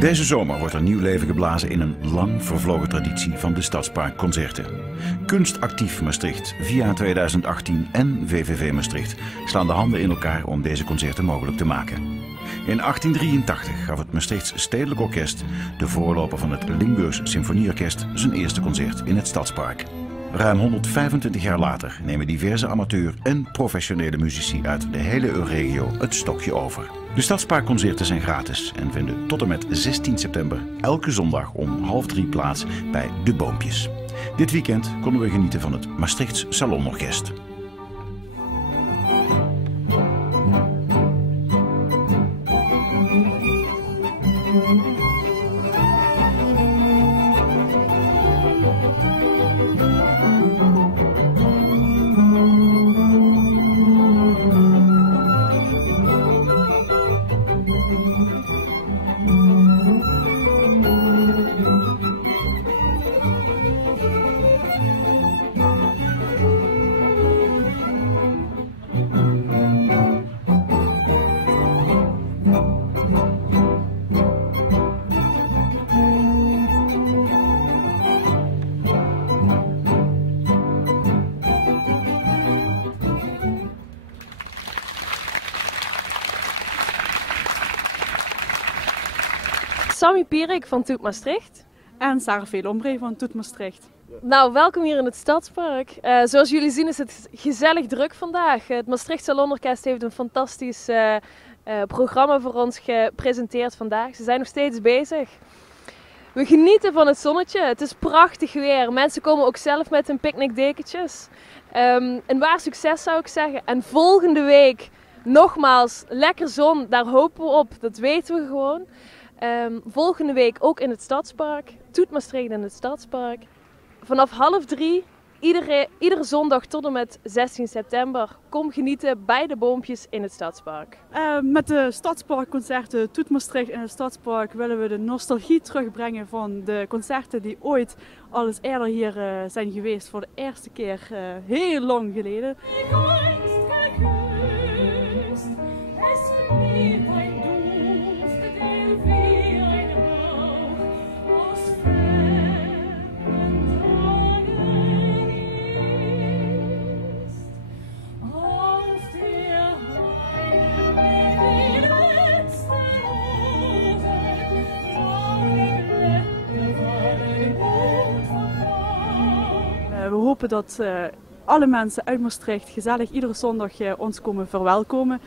Deze zomer wordt er nieuw leven geblazen in een lang vervlogen traditie van de Stadsparkconcerten. Kunstactief Maastricht, VIA 2018 en VVV Maastricht slaan de handen in elkaar om deze concerten mogelijk te maken. In 1883 gaf het Maastrichts Stedelijk Orkest, de voorloper van het Limburgs Symfonieorkest, zijn eerste concert in het Stadspark. Ruim 125 jaar later nemen diverse amateur- en professionele muzici uit de hele regio het stokje over. De Stadsparkconcerten zijn gratis en vinden tot en met 16 september elke zondag om 2:30 plaats bij De Boompjes. Dit weekend konden we genieten van het Maastrichts Salonorkest. Sammy Pierik van Toet Maastricht. En Sarah Veelombre van Toet Maastricht. Nou, welkom hier in het Stadspark. Zoals jullie zien is het gezellig druk vandaag. Het Maastricht Salonorkest heeft een fantastisch programma voor ons gepresenteerd vandaag. Ze zijn nog steeds bezig. We genieten van het zonnetje. Het is prachtig weer. Mensen komen ook zelf met hun picknickdekentjes. Een waar succes zou ik zeggen. En volgende week nogmaals lekker zon. Daar hopen we op. Dat weten we gewoon. Volgende week ook in het Stadspark. Toet Maastricht in het Stadspark. Vanaf 2:30, iedere zondag tot en met 16 september. Kom genieten bij De Boompjes in het Stadspark. Met de Stadsparkconcerten Toet Maastricht in het Stadspark willen we de nostalgie terugbrengen van de concerten die ooit al eens eerder hier zijn geweest. Voor de eerste keer heel lang geleden. We hopen dat alle mensen uit Maastricht gezellig iedere zondag ons komen verwelkomen.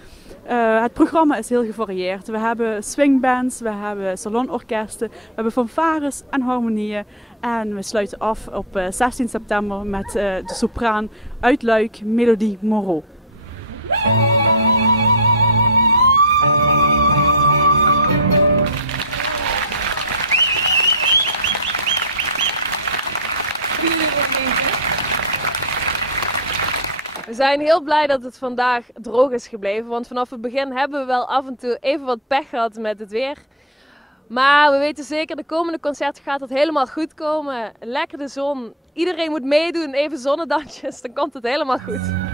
Het programma is heel gevarieerd. We hebben swingbands, we hebben salonorkesten, we hebben fanfares en harmonieën. En we sluiten af op 16 september met de sopraan uit Luik, Melodie Moreau. We zijn heel blij dat het vandaag droog is gebleven, want vanaf het begin hebben we wel af en toe even wat pech gehad met het weer. Maar we weten zeker, de komende concerten gaat het helemaal goed komen. Lekker de zon, iedereen moet meedoen, even zonnedansjes, dan komt het helemaal goed.